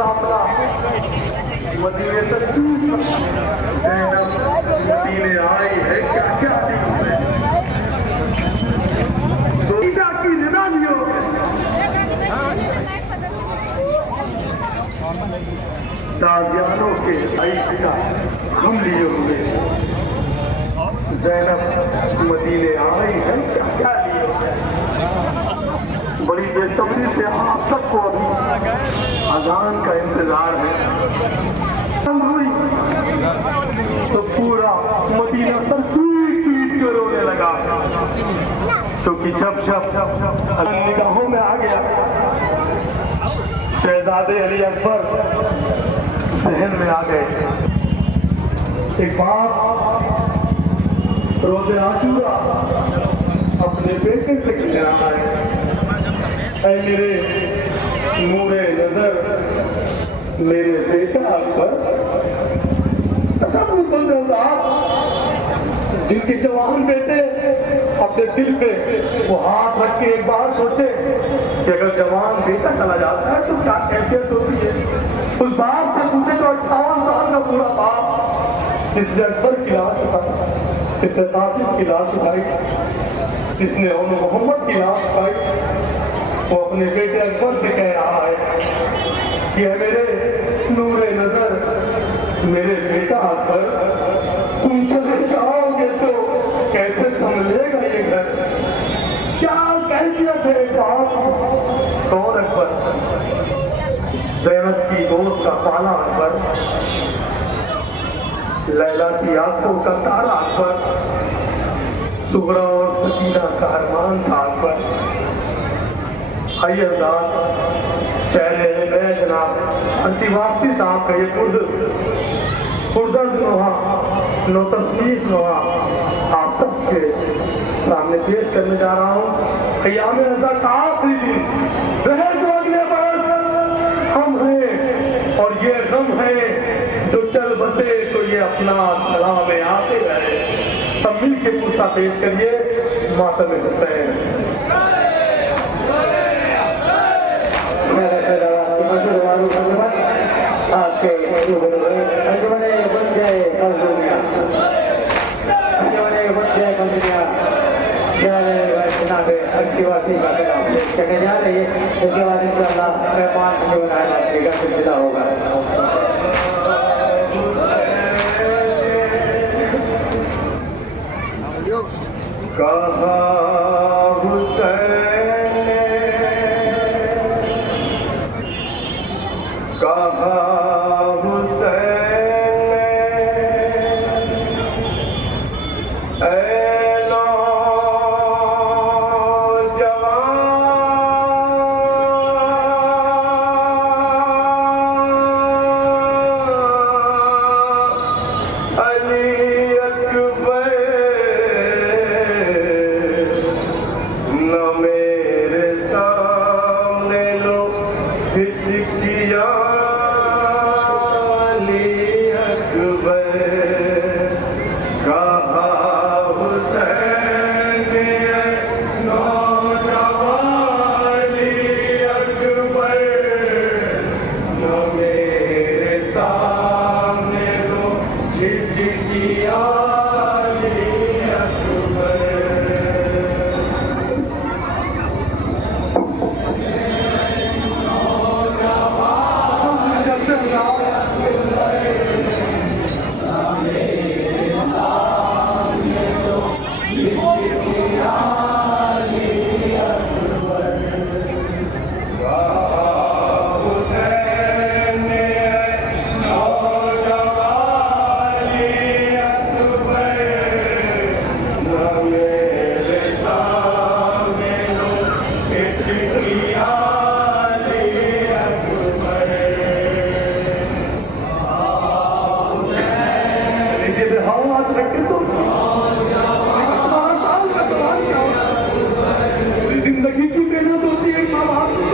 काफिला मदीने तक ज़ैनब मदीने आई है क्या क्या तो की निदानियों ताजियानों के आई का हम लिए हुए ज़ैनब मदीने आई है क्या क्या लिए हुए। बड़ी बेसब्री से आप सबको अभी अजान का इंतजार है। तो पूरा मदीना सर पीट पीट के रोने लगा क्योंकि जब निगाहों में आ गया शहजादे अली अकबर जहन में आ गए। एक बाप रोज़े आशूरा अपने बेटे से कह रहा है, ऐ मेरे नूरे नजर मेरे बेटा अकबर, जिनके जवान बेटे अपने दिल पे वो हाथ रख के एक बार सोचे कि अगर जवान बेटा चला जाता है तो क्या कैफियत होती है। उस बाप से पूछे तो 58 साल का पूरा बाप जिसने अकबर की लाश उठाई, जिसने कासिम की लाश उठाई, जिसने मोहम्मद की लाश उठाई, वो अपने बेटे अकबर से कह रहा है कि मेरे नूरे नजर मेरे बेटा अकबर, तुम चले जाओगे तो कैसे संभलेगा ये घर। क्या कैफियत है बाप। कौन अकबर? ज़ैनब की दोस्त का पाला अकबर, लैला की आंखों का तारा अकबर, सुगरा और सकीना का अरमान था अकबर। आइए चहरे जनाब अंतिवासी साहब का ये पुरदर्द नोहा नोतसीफ नोहा आप सबके सामने पेश करने जा रहा हूँ। क़याम रज़ा का आखिरी दिन, वह जो अगले बरस हम हैं और ये गम है जो चल बसे तो ये अपना सलाह में आते रहे। सब मिल के पुरसा पेश करिए मातम हुसैन। करने जा रही है, उसके बाद इंशाअल्लाह मेहमान जो बनाया सिलसिला होगा। कहा हुसैन कहा जिंदगी की मेहनत होती है माँ बाप से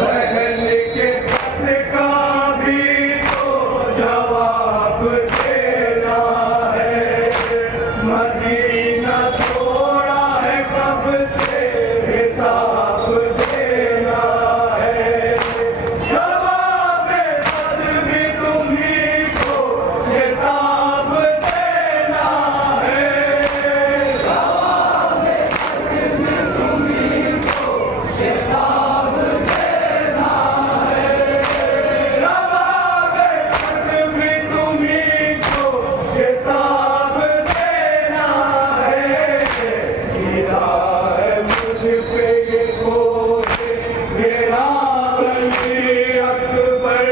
बहन के पत्र का भी तो जवाब देना है, मदीना छोड़ा है कब से हिसाब देना है, जवाब बद भी तुम्हीं को खिताब देना है, जवाब बद भी तुम्हीं को खिताब देना है, जवाब बद भी तुम्हीं को खिताब देना है, गिरा है मुझ पे ये कोई मेरा अली अकबर,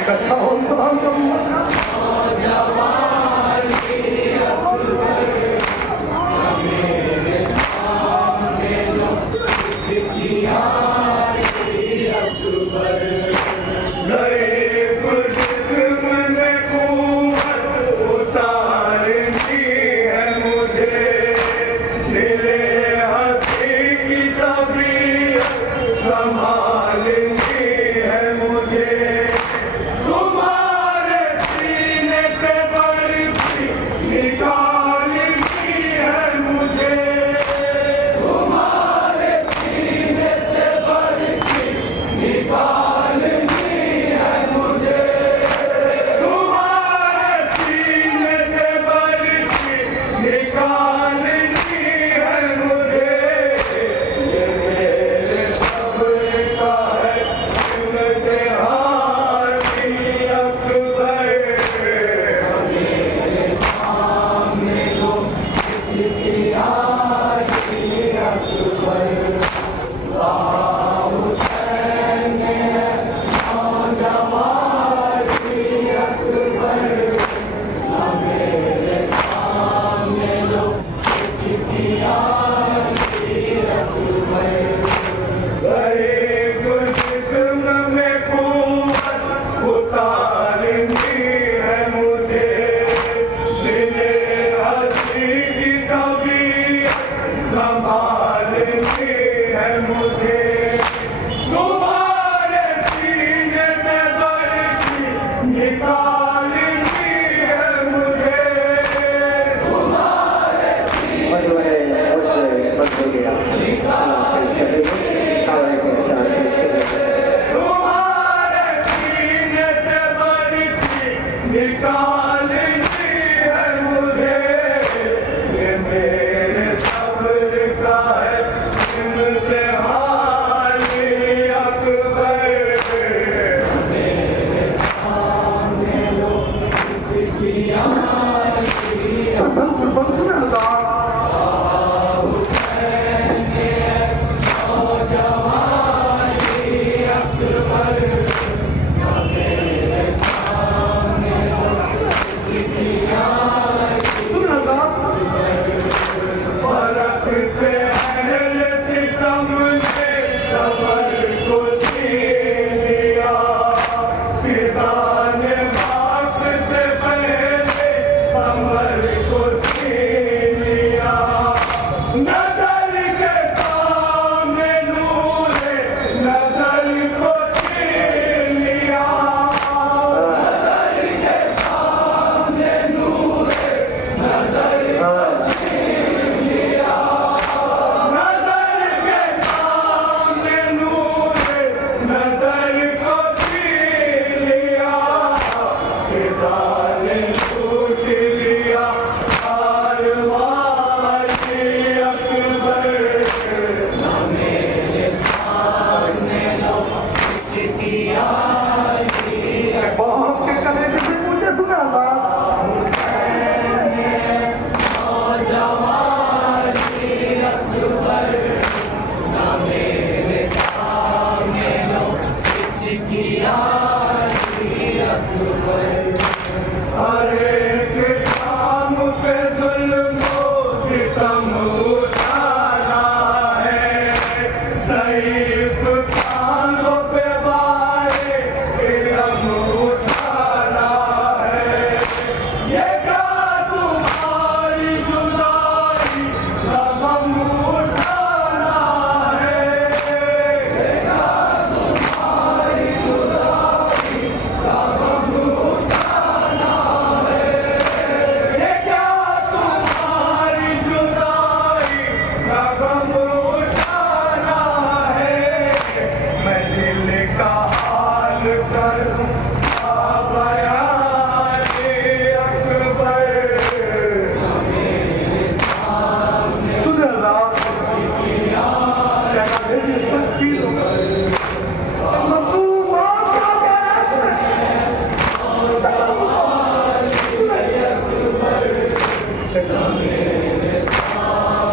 इकट्ठा हो सलाम करूंगा। ज़रीफ़ जिस्म में क़ुव्वत उतारनी है मुझे, दिले हंसी की तबीयत संभालनी है मुझे, तुम्हारे सीने से बर्फ़ी निकालनी है मुझे, तुम्हारे सीने से बर्फ़ी निकालनी है मुझे, तुम्हारे सीने से बर्फ़ी निकालनी है मुझे, ये मेरे सब्र का है इम्तिहानी अकबर, मेरे सामने लो इसकी आनी अकबर, हुसैन नौजवानी अकबर, मेरे सामने लो इसकी आनी अकबर, ज़रीफ़ जिस्म में क़ुव्वत उतारनी है मुझे, दिले हंसी की तबीयत संभालनी है मुझे, तुम्हारे सीने से बर्फ़ी निकालनी है मुझे, तुम्हारे तुम्हारे सीने से बर्फ़ी निकालनी है मुझे, ये मेरे सब्र का है इम्तिहानी अकबर, मेरे सामने लो इसकी आनी अकबर, फलक से अहल सितम ने सबर को छीन लिया, फिज़ा ने मौत से पहले समर को छीन लिया, नजर के सामने नूर नजर को छीन लिया, नजर के सामने नूर नजर को छीन लिया, नजर के सामने नूर नजर को छीन लिया, फिज़ा ने लूट लिया कारवानी अकबर, मेरे सामने लो इसकी आनी अकबर, के कलेजे से मुझे सुना था नौजवानी अकबर, मेरे सामने लो इसकी आनी अकबर, हर एक काम पे जुल्म व सितम उठाना है, ज़रीफ़ कानों पे बारे लिए तस्वीर होगा। मजलूम माँ क्या कह रहा है?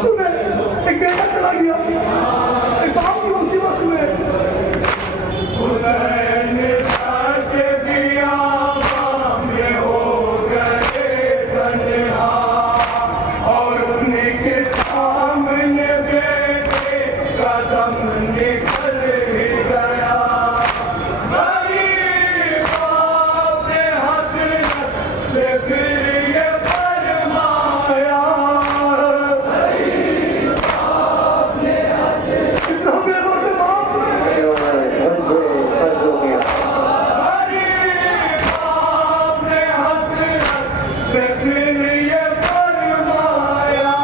सुने, एक बेटा चला गया, एक बाप की मुसीबत हुए। हुसैन साथ दिया में हो गए तन्हा, और उनके सामने बेटे कदम निकल ही गया। गरीब बाप ने हसरत से फिर ये फरमाया, कितना बेरोज़ बाप है। से फिर ये फरमाया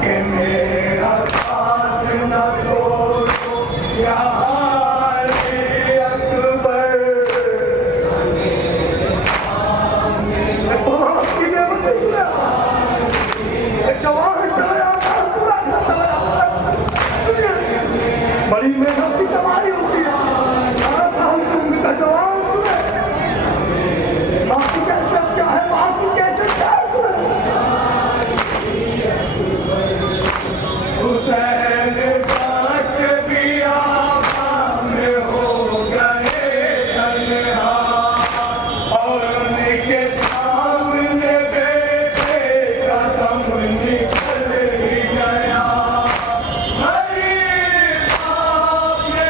कि मेरा साथ न छोड़ो या अली अकबर। जवान चला बड़ी मेहनत की कमाई होती है। 18 साल की उम्र का जवान सुने, बाकी कैसे क्या है, बाकी कैसे क्या है सुने। हुसैन बात भी में हो गए तन्हा, और उनके सामने बेटे कदम निकल ही गया। गरीब बाप ने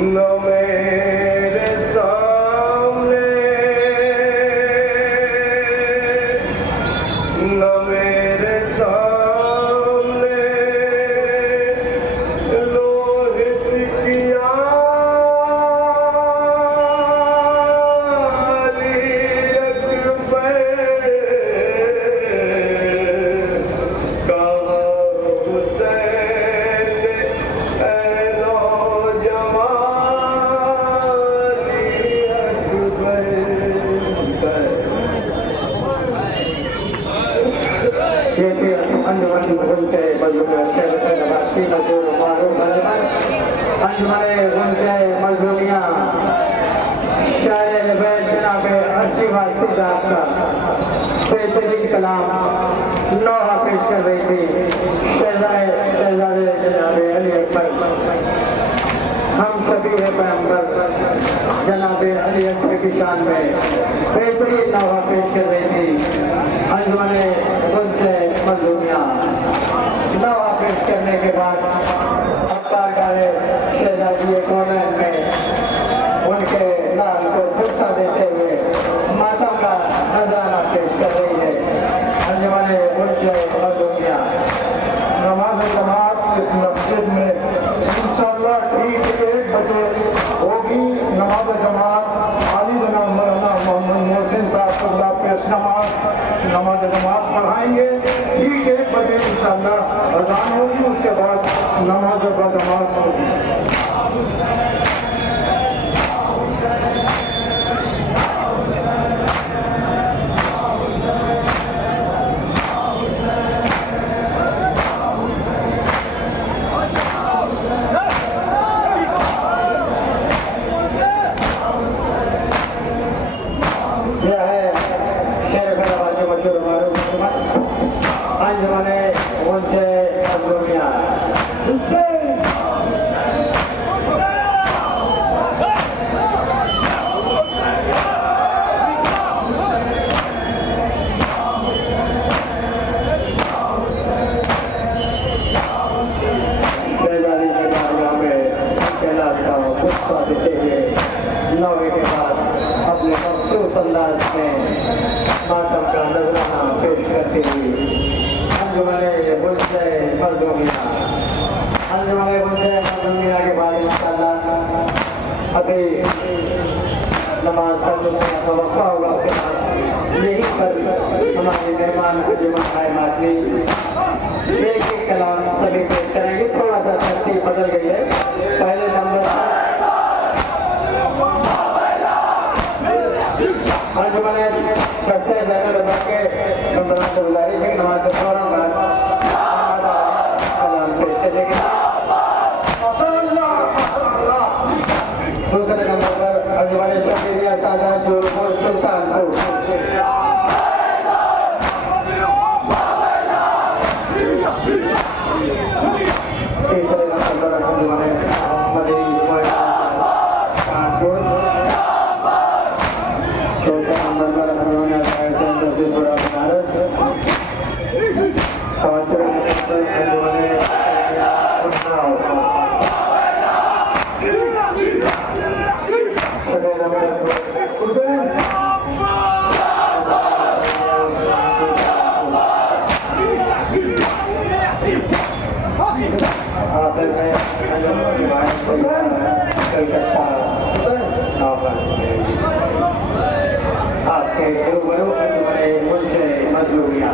न मेरे सामने न मेरे सामने लोहित किया बेहतरीन कलाम नौहा पेश कर रही थी शहजादे जनाबे अली अकबर हम सभी है पैगंबर जनाबे अली अकबर की शान में बेहतरीन नौहा पेश कर रही थी अंजुमन गुलशे मजलूमिया। नौहा पेश करने के बाद अब्बार गाले शहजादी कॉर्नर में उनके लाल को गुस्सा देते हुए मातम का नजराना पेश कर रही है अंजुमन गुलशे मजलूमिया। नमाज जमात इस मस्जिद में इंशाअल्लाह ठीक 1 बजे होगी। नमाज जमात आली जनाब मौलाना मोहम्मद मोहसिन साहब पेश नमाज जमात पढ़ाएंगे। ठीक 1 बजे इंशाअल्लाह अज़ान होगी, उसके बाद नमाज जमात होगी। अपने मखसूस अंदाज में मातम का नजराना पेश करते हुए अंजुमन गुलशे मजलूमिया के बाद इंशाअल्लाह अभी नमाज पढ़ने का वक्फा होगा। उसके बाद यही पर हमारे मेहमान अंजुमन मातमी एक कलाम सभी पेश करेंगे। थोड़ा सा तरतीब बदल गई है। पहले नंबर अंजुमन सबसे ज्यादा लगा के से बुलाई है नमाज के फौरन बाद कलाम पेश करेंगे। दूसरे नंबर पर अंजुमन शकीरिया सादा जोधपुर सुल्तानपुर। तीसरे नंबर पर अंजुमन मदनी कानपुर। चौथे नंबर पर अंजुमन नरसिंहपुरा बनारस। पांचवें नंबर पर अंजुमन उन्नाव। छठे नंबर पर हुसैन। आखिर में अंजुमन कलकत्ता आपके गुरुवरों अंजुमन गुलशे मजलूमिया।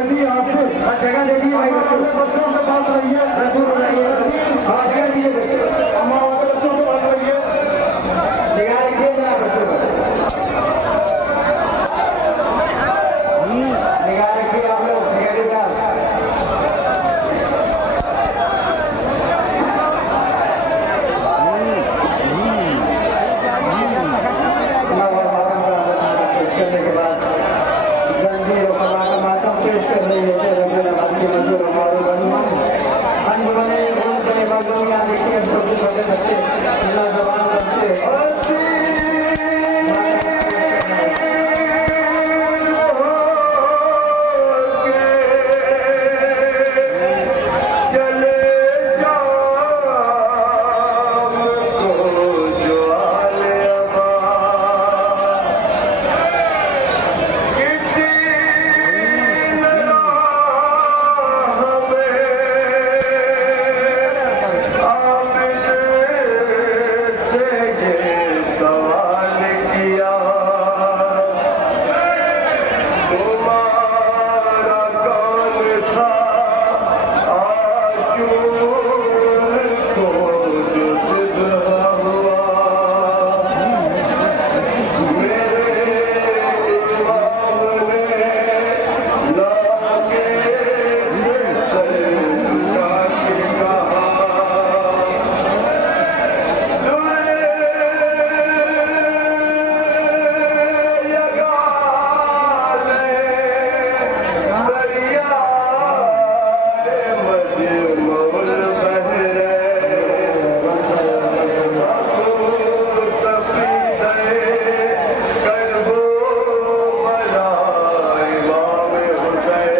जी आपसे जगह दे दी भाई बच्चों से बात रही है हाँ जगह दीजिए बच्चों अम्मा वाले बच्चों से बात रही है निगाह रखिए जरा बच्चों पर निगाह रखिए आप लोग जगह के साथ करने के बाद जंजीर और कला का मातम पेश कर रही है रंगनाबाद की मंजूर हमारे बने बने बाजू यहाँ देखिए सबसे बड़े बच्चे नौजवान बच्चे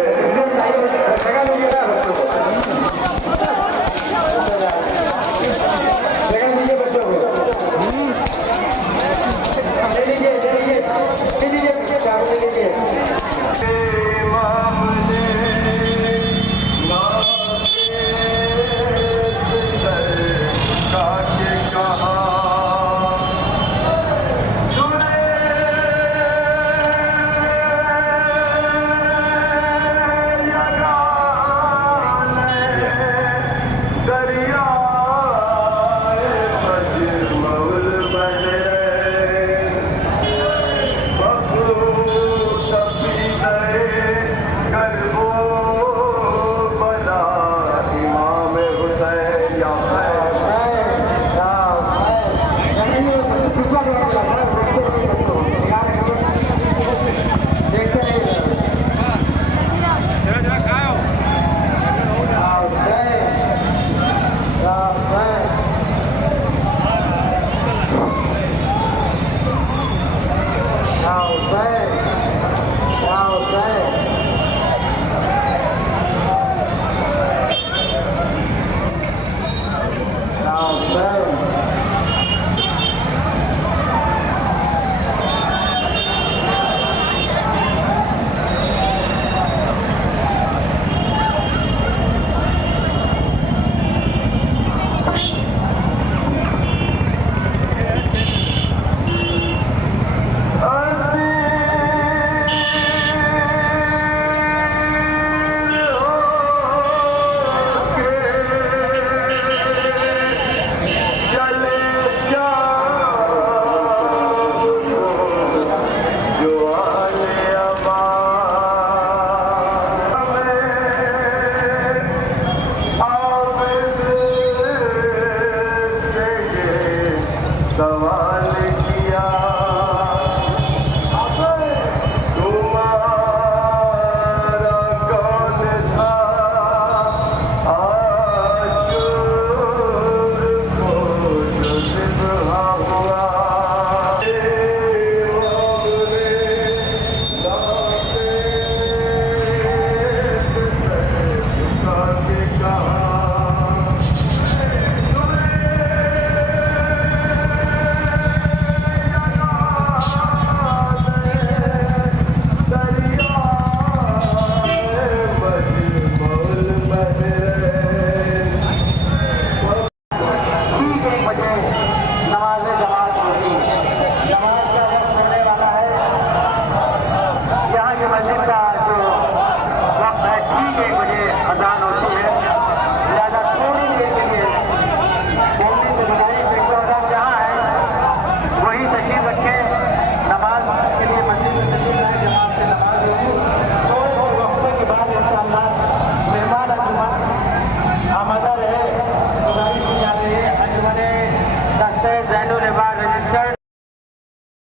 जगह लीजिएगा